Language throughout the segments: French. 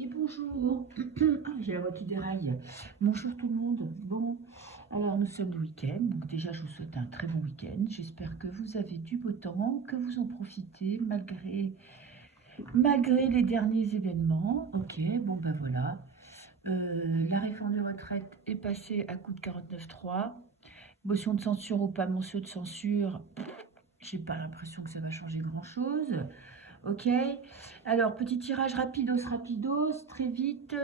Et bonjour. Ah, j'ai la voix qui déraille. Bonjour tout le monde. Bon, alors nous sommes le week-end. Donc déjà, je vous souhaite un très bon week-end. J'espère que vous avez du beau temps, que vous en profitez malgré les derniers événements. Ok, bon ben voilà. La réforme des retraites est passée à coup de 49.3. Motion de censure ou pas motion de censure, j'ai pas l'impression que ça va changer grand-chose. Ok. Alors, petit tirage rapidos, très vite.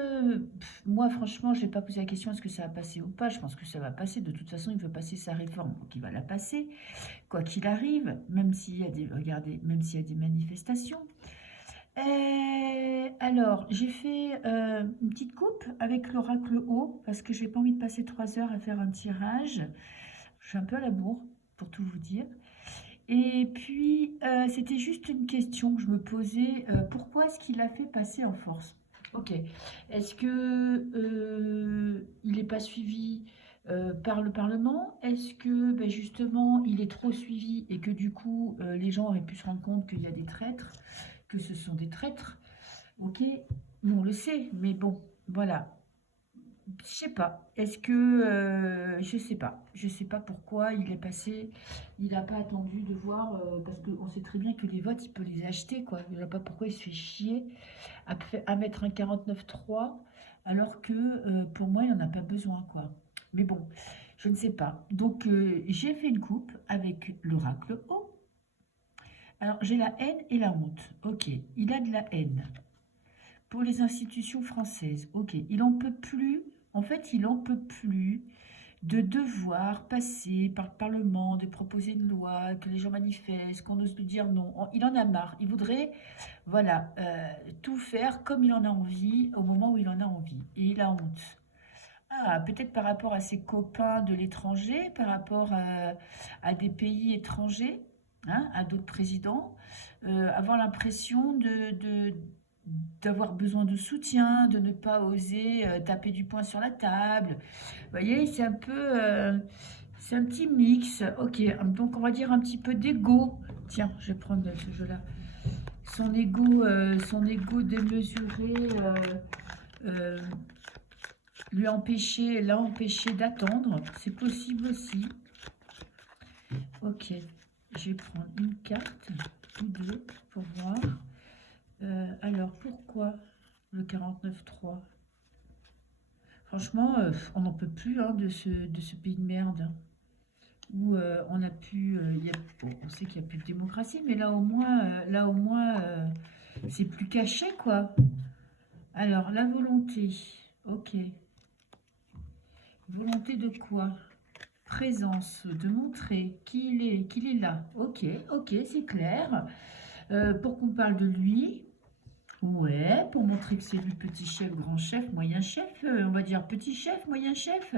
Moi, franchement, je vais pas poser la question est-ce que ça va passer ou pas. Je pense que ça va passer. De toute façon, il veut passer sa réforme, donc il va la passer, quoi qu'il arrive, même s'il y a des, regardez, même s'il y a des manifestations. Alors, j'ai fait une petite coupe avec l'oracle haut parce que j'ai pas envie de passer 3 heures à faire un tirage. Je suis un peu à la bourre, pour tout vous dire. Et puis, c'était juste une question que je me posais. Pourquoi est-ce qu'il l'a fait passer en force? Ok. Est-ce que il n'est pas suivi par le Parlement? Est-ce que ben, justement il est trop suivi et que du coup les gens auraient pu se rendre compte qu'il y a des traîtres, que ce sont des traîtres? Ok, nous on le sait, mais bon, voilà. Je sais pas. Est-ce que je sais pas. Je sais pas pourquoi il est passé. Il n'a pas attendu de voir parce qu'on sait très bien que les votes il peut les acheter quoi. Je ne vois pas pourquoi il se fait chier à mettre un 49.3 alors que pour moi il n'en a pas besoin quoi. Mais bon, je ne sais pas. Donc j'ai fait une coupe avec l'oracle O. Alors j'ai la haine et la honte. Ok, il a de la haine pour les institutions françaises. Ok, il en peut plus. En fait, il en peut plus de devoir passer par le Parlement, de proposer une loi, que les gens manifestent, qu'on ose lui dire non. Il en a marre. Il voudrait, voilà, tout faire comme il en a envie, au moment où il en a envie. Et il a honte. Ah, peut-être par rapport à ses copains de l'étranger, par rapport à des pays étrangers, hein, à d'autres présidents, avoir l'impression d'avoir besoin de soutien, de ne pas oser taper du poing sur la table. Vous voyez, c'est un petit mix. Ok, donc on va dire un petit peu d'ego. Tiens, je vais prendre ce jeu-là. Son ego démesuré euh, l'a empêché d'attendre. C'est possible aussi. Ok, je vais prendre une carte ou deux pour voir. Alors, pourquoi le 49.3? Franchement, on n'en peut plus hein, de ce pays de merde. Où on a pu, bon, on sait qu'il n'y a plus de démocratie, mais là au moins, c'est plus caché, quoi. Alors, la volonté, ok. Volonté de quoi? Présence, de montrer qu'il est là. Ok, ok, c'est clair. Pour qu'on parle de lui, ouais, pour montrer que c'est lui petit chef, grand chef, moyen chef, on va dire petit chef, moyen chef.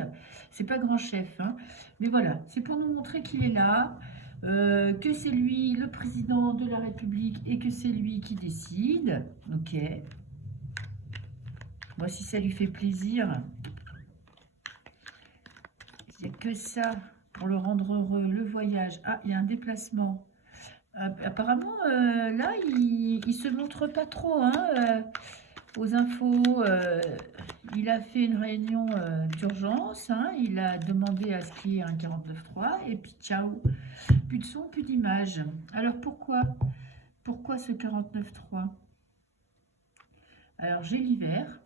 C'est pas grand chef, hein. Mais voilà, c'est pour nous montrer qu'il est là, que c'est lui le président de la République et que c'est lui qui décide. Ok. Moi, si ça lui fait plaisir, il n'y a que ça pour le rendre heureux. Le voyage. Ah, il y a un déplacement. Apparemment, là, il se montre pas trop, hein, aux infos. Il a fait une réunion d'urgence, hein, il a demandé à ce qu'il y ait un 49.3, et puis ciao, plus de son, plus d'image. Alors pourquoi ce 49.3? Alors j'ai l'hiver,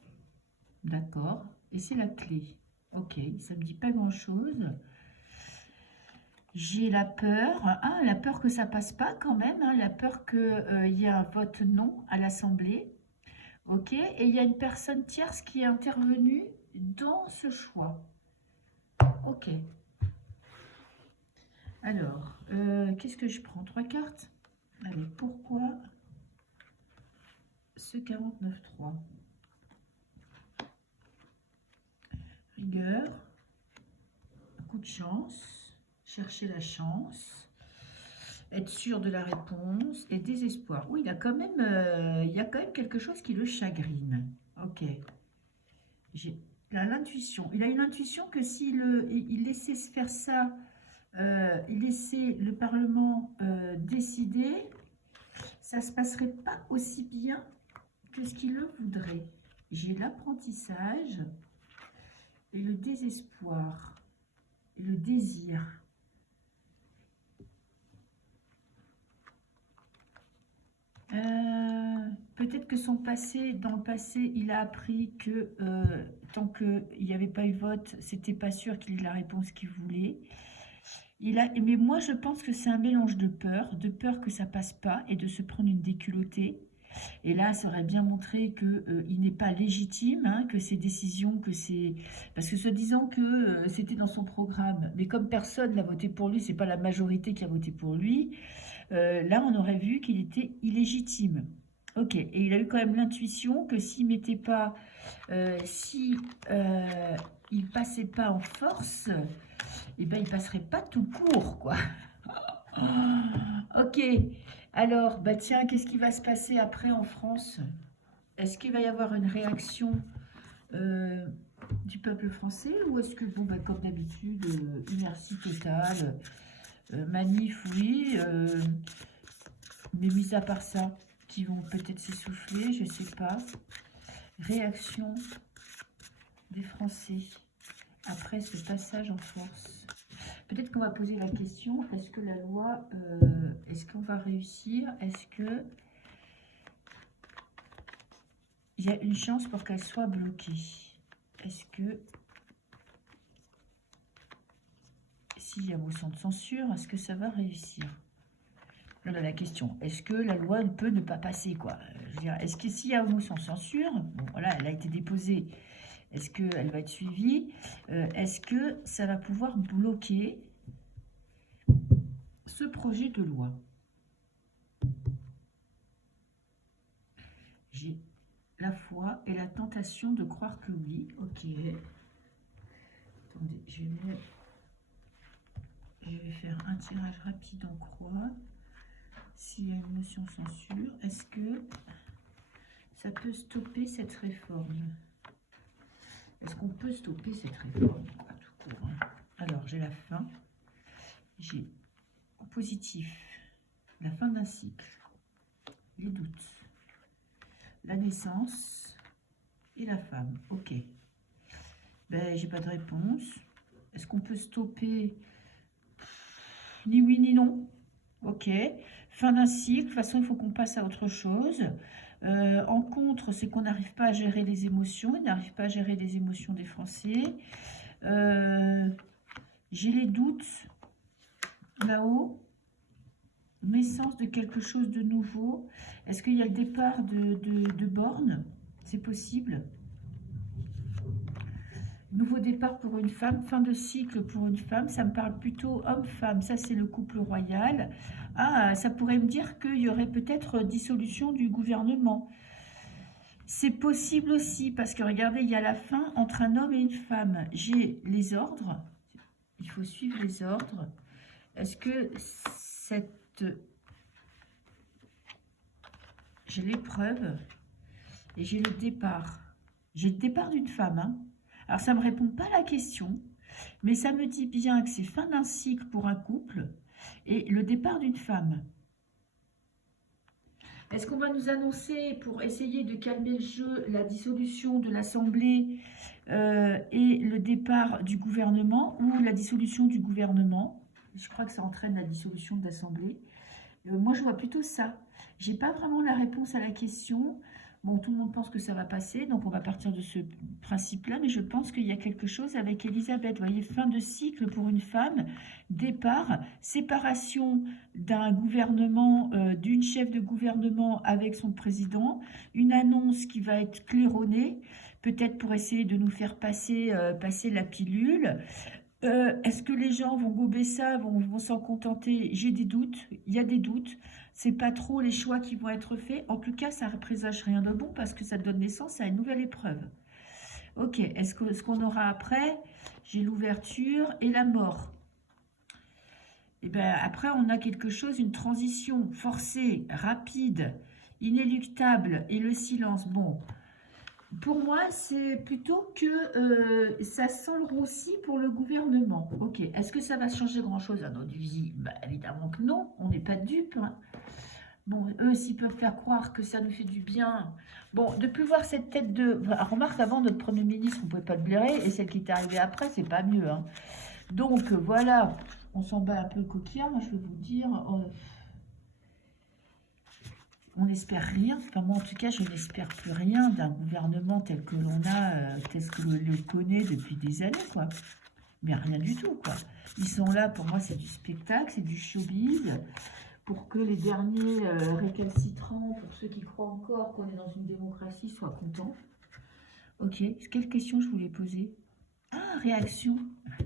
d'accord, et c'est la clé. Ok, ça me dit pas grand-chose. J'ai la peur, ah, la peur que ça passe pas quand même, hein, la peur qu'il y ait un vote non à l'Assemblée. Ok, et il y a une personne tierce qui est intervenue dans ce choix. Ok. Alors, qu'est-ce que je prends? 3 cartes? Allez, pourquoi ce 49.3? Rigueur, coup de chance, chercher la chance, être sûr de la réponse et désespoir. Oui, il y a quand même quelque chose qui le chagrine. Ok. J'ai l'intuition. Il a une intuition que il laissait se faire ça, il laissait le Parlement décider, ça se passerait pas aussi bien que ce qu'il le voudrait. j'ai l'apprentissage et le désespoir et le désir. Peut-être que dans le passé, il a appris que tant qu'il n'y avait pas eu vote, c'était pas sûr qu'il ait la réponse qu'il voulait. Mais moi, je pense que c'est un mélange de peur que ça passe pas et de se prendre une déculottée. Et là, ça aurait bien montré qu'il n'est pas légitime, hein, que ses décisions, parce que se disant que c'était dans son programme, mais comme personne n'a voté pour lui, c'est pas la majorité qui a voté pour lui, là, on aurait vu qu'il était illégitime. Ok, et il a eu quand même l'intuition que s'il mettait pas, il passait pas en force, et ben il passerait pas tout court, quoi. Ok, alors, bah tiens, qu'est-ce qui va se passer après en France? Est-ce qu'il va y avoir une réaction euh, du peuple français ou est-ce que, bon, bah, comme d'habitude, inertie totale, manif, oui, mais mis à part ça, qui vont peut-être s'essouffler, je sais pas. Réaction des Français après ce passage en force. Peut-être qu'on va poser la question, est-ce que la loi, est-ce qu'on va réussir? Est-ce que il y a une chance pour qu'elle soit bloquée? Est-ce que s'il y a motion de censure, est-ce que ça va réussir? Voilà la question. Est-ce que la loi peut ne pas passer, quoi? Je veux dire, est-ce que s'il y a motion de censure, bon, voilà, elle a été déposée, est-ce qu'elle va être suivie? Est-ce que ça va pouvoir bloquer ce projet de loi? J'ai la foi et la tentation de croire que oui. Ok. Attendez, je vais faire un tirage rapide en croix. S'il y a une motion censure, est-ce que ça peut stopper cette réforme? Est-ce qu'on peut stopper cette réforme? Pas tout court, hein. Alors, j'ai la fin. J'ai en positif la fin d'un cycle, les doutes, la naissance et la femme. Ok. Ben, j'ai pas de réponse. Est-ce qu'on peut stopper? Ni oui ni non. Ok. Fin d'un cycle. De toute façon, il faut qu'on passe à autre chose. En contre, c'est qu'on n'arrive pas à gérer les émotions. Il n'arrive pas à gérer les émotions des Français. J'ai les doutes là-haut. Naissance de quelque chose de nouveau. Est-ce qu'il y a le départ de Borne? C'est possible. Nouveau départ pour une femme, fin de cycle pour une femme, ça me parle plutôt homme-femme, ça c'est le couple royal. Ah, ça pourrait me dire qu'il y aurait peut-être dissolution du gouvernement. C'est possible aussi, parce que regardez, il y a la fin entre un homme et une femme. J'ai les ordres, il faut suivre les ordres. Est-ce que j'ai l'épreuve et j'ai le départ. J'ai le départ d'une femme, hein. Alors, ça ne me répond pas à la question, mais ça me dit bien que c'est fin d'un cycle pour un couple et le départ d'une femme. Est-ce qu'on va nous annoncer, pour essayer de calmer le jeu, la dissolution de l'Assemblée et le départ du gouvernement ou la dissolution du gouvernement? Je crois que ça entraîne la dissolution de l'Assemblée. Moi, je vois plutôt ça. J'ai pas vraiment la réponse à la question. Bon, tout le monde pense que ça va passer, donc on va partir de ce principe-là, mais je pense qu'il y a quelque chose avec Elisabeth. Vous voyez, fin de cycle pour une femme, départ, séparation d'un gouvernement, d'une chef de gouvernement avec son président, une annonce qui va être claironnée, peut-être pour essayer de nous faire passer la pilule. Est-ce que les gens vont gober ça, vont s'en contenter? J'ai des doutes, il y a des doutes. C'est pas trop les choix qui vont être faits. En tout cas, ça ne présage rien de bon parce que ça donne naissance à une nouvelle épreuve. Ok, ce qu'on aura après? J'ai l'ouverture et la mort. Et bien après, on a quelque chose, une transition forcée, rapide, inéluctable et le silence. Bon, pour moi, c'est plutôt que ça sent le roussi pour le gouvernement. Ok, est-ce que ça va changer grand-chose à notre vie? Bah, évidemment que non, on n'est pas dupes, hein. Bon, eux, s'ils peuvent faire croire que ça nous fait du bien. Bon, de plus voir cette tête de... Enfin, remarque, avant, notre Premier ministre, on ne pouvait pas le blairer, et celle qui est arrivée après, c'est pas mieux, hein. Donc, voilà, on s'en bat un peu le coquillard, moi, je vais vous dire. On n'espère rien. Enfin, moi, en tout cas, je n'espère plus rien d'un gouvernement tel que l'on a, tel que le connaît depuis des années, quoi. Mais rien du tout, quoi. Ils sont là, pour moi, c'est du spectacle, c'est du showbiz, pour que les derniers récalcitrants, pour ceux qui croient encore qu'on est dans une démocratie, soient contents. Ok, quelle question je voulais poser? Ah, réaction.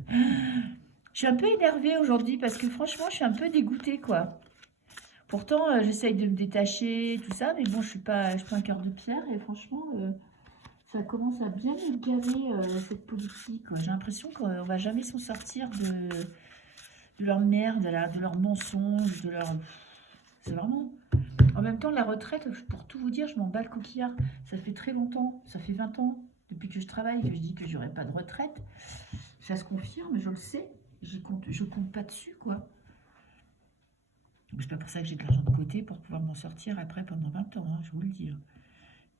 Je suis un peu énervée aujourd'hui parce que franchement, je suis un peu dégoûtée, quoi. Pourtant, j'essaye de me détacher, tout ça, mais bon, je suis pas un cœur de pierre et franchement, ça commence à bien me gaver cette politique, quoi. J'ai l'impression qu'on va jamais s'en sortir de leur merde, de leurs mensonges, de leur... C'est vraiment... En même temps, la retraite, pour tout vous dire, je m'en bats le coquillard. Ça fait très longtemps, ça fait 20 ans, depuis que je travaille, que je dis que j'aurai pas de retraite. Ça se confirme, je le sais. Je compte pas dessus, quoi. C'est pas pour ça que j'ai de l'argent de côté pour pouvoir m'en sortir après pendant 20 ans, hein, je vous le dis.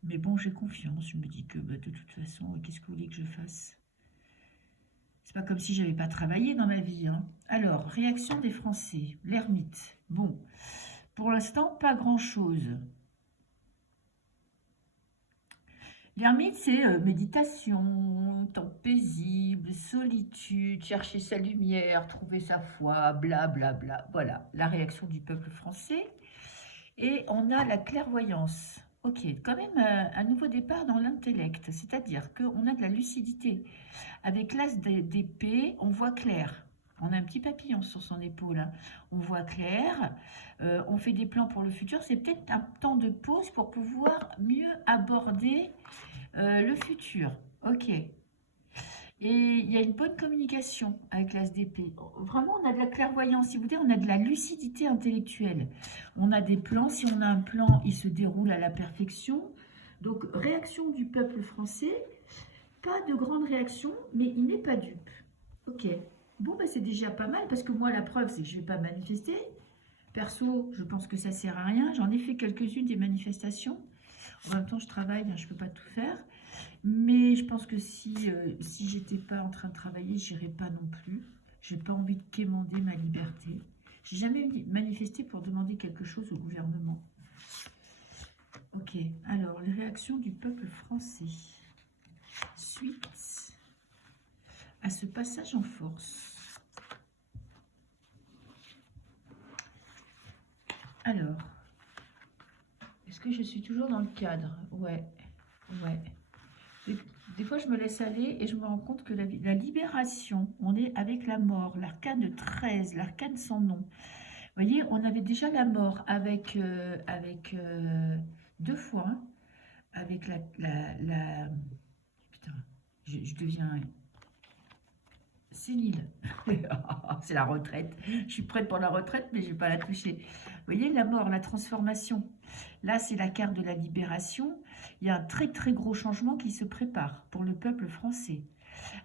Mais bon, j'ai confiance. Je me dis que bah, de toute façon, qu'est-ce que vous voulez que je fasse? C'est pas comme si j'avais pas travaillé dans ma vie, hein. Alors, réaction des Français. L'ermite. Bon, pour l'instant, pas grand-chose. L'ermite, c'est méditation, temps paisible, solitude, chercher sa lumière, trouver sa foi, blablabla. Bla, bla. Voilà, la réaction du peuple français. Et on a la clairvoyance. Ok, quand même un nouveau départ dans l'intellect, c'est-à-dire qu'on a de la lucidité. Avec l'as d'épée, on voit clair. On a un petit papillon sur son épaule, hein. On voit clair, on fait des plans pour le futur. C'est peut-être un temps de pause pour pouvoir mieux aborder le futur. Ok. Et il y a une bonne communication avec l'as d'épée. Vraiment, on a de la clairvoyance, si vous voulez, on a de la lucidité intellectuelle. On a des plans, si on a un plan, il se déroule à la perfection. Donc, réaction du peuple français, pas de grande réaction, mais il n'est pas dupe. Ok. Bon, bah, c'est déjà pas mal, parce que moi, la preuve, c'est que je ne vais pas manifester. Perso, je pense que ça ne sert à rien. J'en ai fait quelques-unes des manifestations. En même temps, je travaille, hein, je ne peux pas tout faire. Mais je pense que si j'étais pas en train de travailler, j'irais pas non plus. J'ai pas envie de quémander ma liberté. J'ai jamais manifesté pour demander quelque chose au gouvernement. Ok, alors les réactions du peuple français. Suite à ce passage en force. Alors, est-ce que je suis toujours dans le cadre? Ouais, ouais. Des fois, je me laisse aller et je me rends compte que la libération, on est avec la mort, l'arcane 13, l'arcane sans nom. Vous voyez, on avait déjà la mort avec, deux fois, hein, avec putain, je deviens sénile. C'est la retraite. Je suis prête pour la retraite, mais je ne vais pas la toucher. Vous voyez, la mort, la transformation. Là, c'est la carte de la libération. Il y a un très, très gros changement qui se prépare pour le peuple français.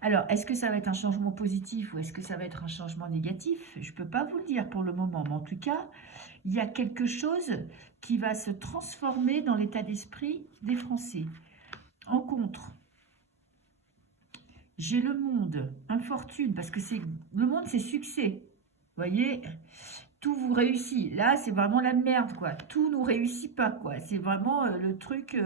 Alors, est-ce que ça va être un changement positif ou est-ce que ça va être un changement négatif? Je ne peux pas vous le dire pour le moment, mais en tout cas, il y a quelque chose qui va se transformer dans l'état d'esprit des Français. En contre, j'ai le monde, infortune, parce que le monde, c'est succès. Vous voyez, tout vous réussit. Là, c'est vraiment la merde, quoi. Tout nous réussit pas, quoi. C'est vraiment le truc...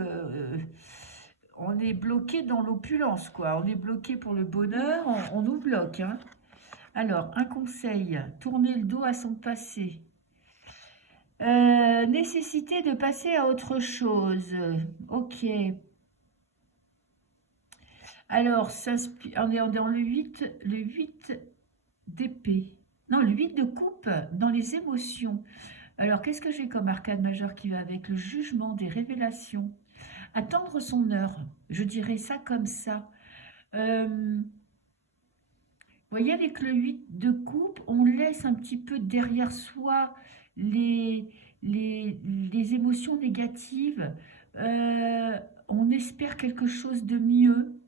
on est bloqué dans l'opulence, quoi. On est bloqué pour le bonheur, on nous bloque, hein. Alors, un conseil, tourner le dos à son passé. Nécessité de passer à autre chose. Ok. Alors, on est dans le 8 d'épée. Non, le 8 de coupe dans les émotions. Alors, qu'est-ce que j'ai comme arcane majeure qui va avec le jugement des révélations? Attendre son heure, je dirais ça comme ça. Vous voyez, avec le 8 de coupe, on laisse un petit peu derrière soi les émotions négatives. On espère quelque chose de mieux.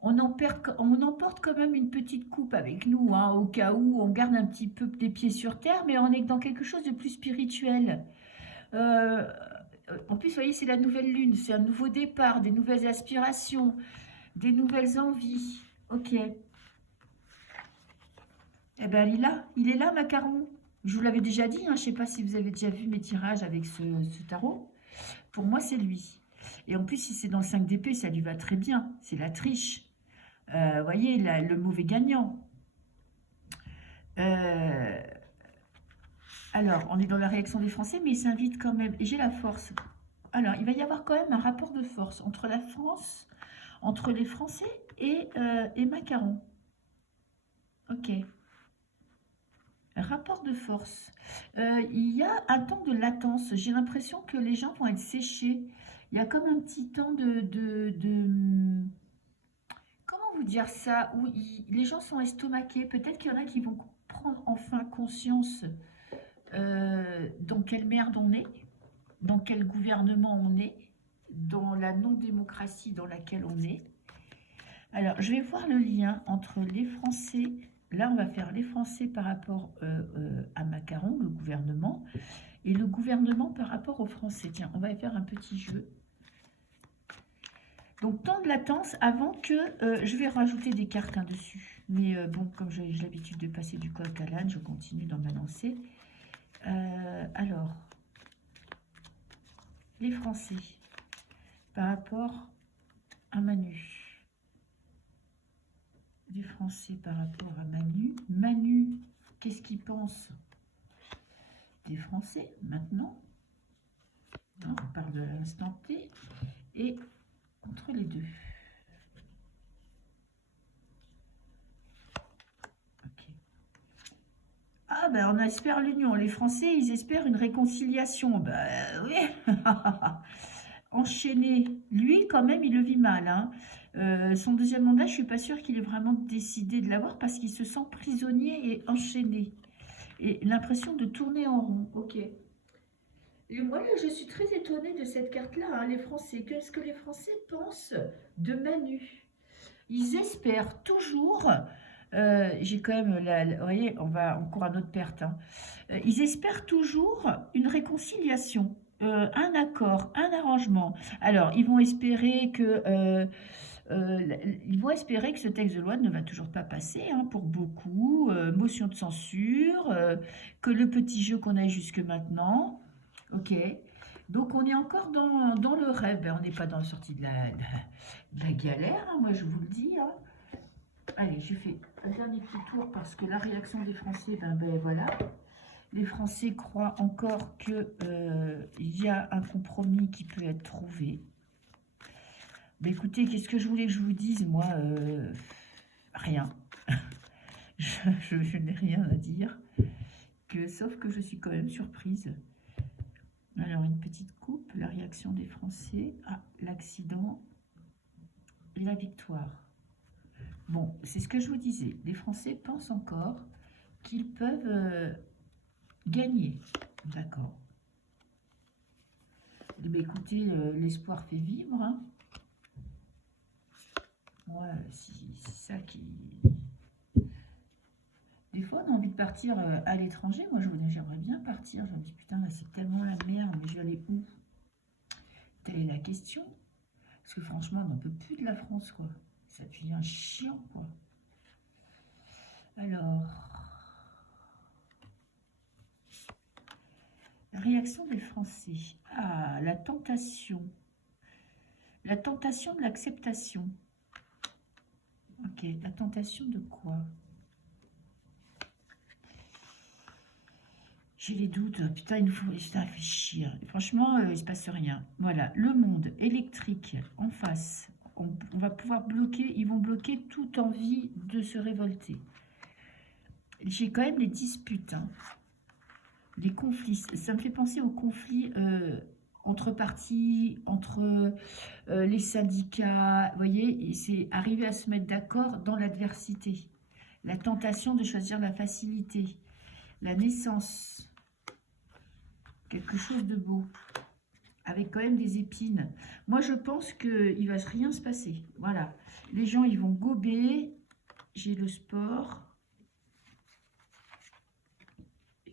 On emporte quand même une petite coupe avec nous, hein, au cas où on garde un petit peu des pieds sur terre, mais on est dans quelque chose de plus spirituel. Euh, En plus, vous voyez, c'est la nouvelle lune, c'est un nouveau départ, des nouvelles aspirations, des nouvelles envies. Ok. Eh ben, il est là, Macaron. Je vous l'avais déjà dit, hein, je ne sais pas si vous avez déjà vu mes tirages avec ce tarot. Pour moi, c'est lui. Et en plus, si c'est dans le 5 d'épée, ça lui va très bien. C'est la triche. Vous voyez, le mauvais gagnant. Euh, alors, on est dans la réaction des Français, mais il s'invite quand même. Et j'ai la force. Alors, il va y avoir quand même un rapport de force entre la France, entre les Français et Macaron. Ok. Rapport de force. Il y a un temps de latence. J'ai l'impression que les gens vont être séchés. Il y a comme un petit temps comment vous dire ça? Où les gens sont estomaqués. Peut-être qu'il y en a qui vont prendre enfin conscience dans quelle merde on est, dans quel gouvernement on est, dans la non-démocratie dans laquelle on est. Alors, je vais voir le lien entre les Français. Là, on va faire les Français par rapport à Macaron, le gouvernement, et le gouvernement par rapport aux Français. Tiens, on va faire un petit jeu. Donc, temps de latence avant que... je vais rajouter des cartes dessus. Mais bon, comme j'ai l'habitude de passer du coq à l'âne, je continue dans ma lancée. Alors, les Français par rapport à Manu. Les Français par rapport à Manu. Manu, qu'est-ce qu'il pense des Français maintenant? Non, on parle de l'instant T. Et entre les deux. Okay. Ah ben on espère l'union. Les Français, ils espèrent une réconciliation. Ben oui. Enchaîné. Lui, quand même, il le vit mal. Hein. Son deuxième mandat, je ne suis pas sûre qu'il ait vraiment décidé de l'avoir parce qu'il se sent prisonnier et enchaîné. Et l'impression de tourner en rond. Ok. Et moi, là, je suis très étonnée de cette carte-là, hein, les Français. Qu'est-ce que les Français pensent de Manu? Ils espèrent toujours... j'ai quand même... vous voyez, on court à notre perte. Hein. Ils espèrent toujours une réconciliation, un accord, un arrangement. Alors, ils vont espérer que... ils vont espérer que ce texte de loi ne va toujours pas passer hein, pour beaucoup, motion de censure, que le petit jeu qu'on a jusque maintenant, ok. Donc on est encore dans le rêve, ben, on n'est pas dans la sortie de la galère, hein, moi je vous le dis. Hein. Allez, j'ai fait un dernier petit tour parce que la réaction des Français, ben voilà. Les Français croient encore qu'il y a un compromis qui peut être trouvé. Ben écoutez, qu'est-ce que je voulais que je vous dise, moi rien. je n'ai rien à dire, sauf que je suis quand même surprise. Alors, une petite coupe, la réaction des Français. Ah, l'accident et la victoire. Bon, c'est ce que je vous disais. Les Français pensent encore qu'ils peuvent gagner. D'accord. Eh bien, écoutez, l'espoir fait vivre. Hein. Ouais, c'est ça qui... Des fois, on a envie de partir à l'étranger. Moi, j'aimerais bien partir. Je me dis, putain, là, c'est tellement la merde, mais je vais aller où? Telle est la question. Parce que franchement, on n'en peut plus de la France, quoi. Ça devient chiant, quoi. Alors, la réaction des Français. Ah, la tentation. La tentation de l'acceptation. Ok, la tentation de quoi? J'ai les doutes. Putain, il nous faut réfléchir. Franchement, il ne se passe rien. Voilà, le monde électrique en face. On va pouvoir bloquer, ils vont bloquer toute envie de se révolter. J'ai quand même les disputes, hein. Les conflits. Ça me fait penser aux conflits entre partis, entre les syndicats. Vous voyez, c'est arriver à se mettre d'accord dans l'adversité. La tentation de choisir la facilité. La naissance. Quelque chose de beau. Avec quand même des épines. Moi, je pense qu'il ne va rien se passer. Voilà. Les gens, ils vont gober. J'ai le sport.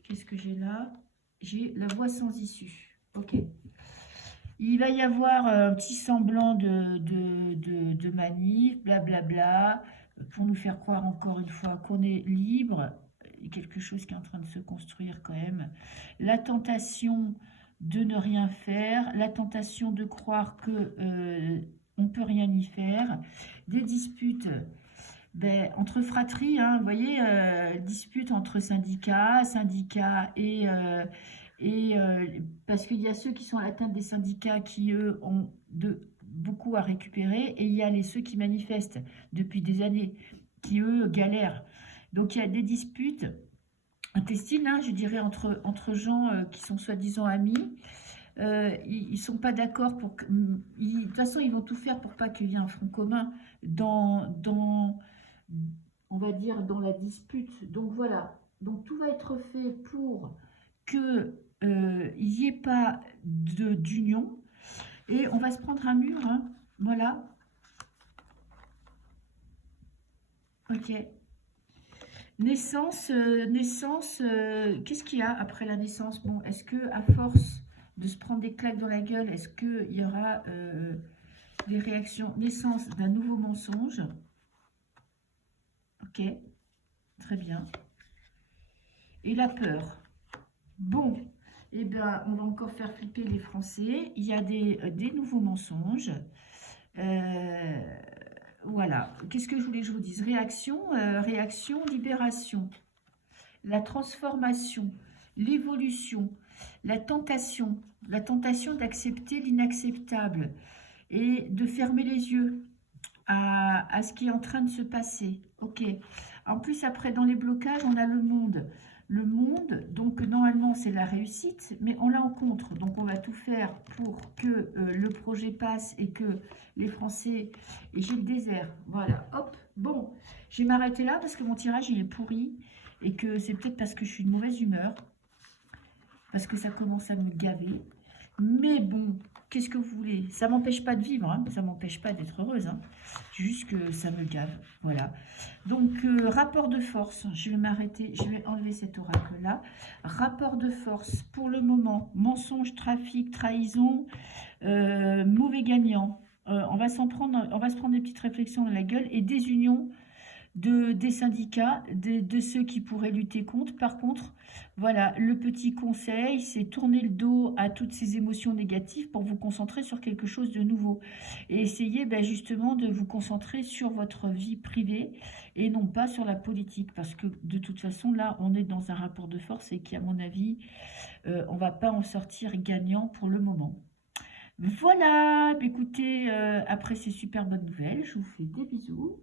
Qu'est-ce que j'ai là? J'ai la voie sans issue. Ok. Il va y avoir un petit semblant de manif, blablabla, pour nous faire croire encore une fois qu'on est libre. Il y a quelque chose qui est en train de se construire quand même. La tentation de ne rien faire, la tentation de croire que on peut rien y faire, des disputes entre fratries, hein, vous voyez, disputes entre syndicats parce qu'il y a ceux qui sont à la tête des syndicats qui, eux, ont beaucoup à récupérer, et il y a ceux qui manifestent depuis des années, qui, eux, galèrent. Donc il y a des disputes intestines, hein, je dirais, entre gens qui sont soi-disant amis. Ils ne sont pas d'accord pour que... De toute façon, ils vont tout faire pour pas qu'il y ait un front commun on va dire, dans la dispute. Donc voilà, donc tout va être fait pour que il n'y ait pas d'union. Et on va se prendre un mur, hein. Voilà. Ok. Naissance, qu'est-ce qu'il y a après la naissance? Bon, est-ce que à force de se prendre des claques dans la gueule, est-ce qu'il y aura des réactions? Naissance d'un nouveau mensonge. Ok, très bien. Et la peur. Bon, eh bien, on va encore faire flipper les Français. Il y a des nouveaux mensonges. Voilà. Qu'est-ce que je voulais que je vous dise? Réaction, libération. La transformation, l'évolution, la tentation d'accepter l'inacceptable et de fermer les yeux à ce qui est en train de se passer. Ok. En plus, après, dans les blocages, on a le monde. Le monde, donc normalement, c'est la réussite, mais on la rencontre. Donc, on va tout faire pour que le projet passe et que les Français... Et j'ai le désert. Voilà. Hop. Bon, je vais m'arrêter là parce que mon tirage, il est pourri. Et que c'est peut-être parce que je suis de mauvaise humeur. Parce que ça commence à me gaver. Mais bon, qu'est-ce que vous voulez? Ça m'empêche pas de vivre, hein, ça m'empêche pas d'être heureuse, hein, juste que ça me gave, voilà. Donc, rapport de force, je vais m'arrêter, je vais enlever cet oracle-là. Rapport de force, pour le moment, mensonge, trafic, trahison, mauvais gagnant. On va se prendre des petites réflexions dans la gueule et désunion des syndicats, de ceux qui pourraient lutter contre. Par contre, voilà, le petit conseil, c'est tourner le dos à toutes ces émotions négatives pour vous concentrer sur quelque chose de nouveau. Et essayer justement de vous concentrer sur votre vie privée et non pas sur la politique. Parce que de toute façon, là, on est dans un rapport de force et qu'à mon avis, on ne va pas en sortir gagnant pour le moment. Voilà, écoutez, après ces super bonnes nouvelles, je vous fais des bisous.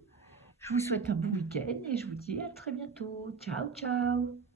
Je vous souhaite un bon week-end et je vous dis à très bientôt. Ciao, ciao!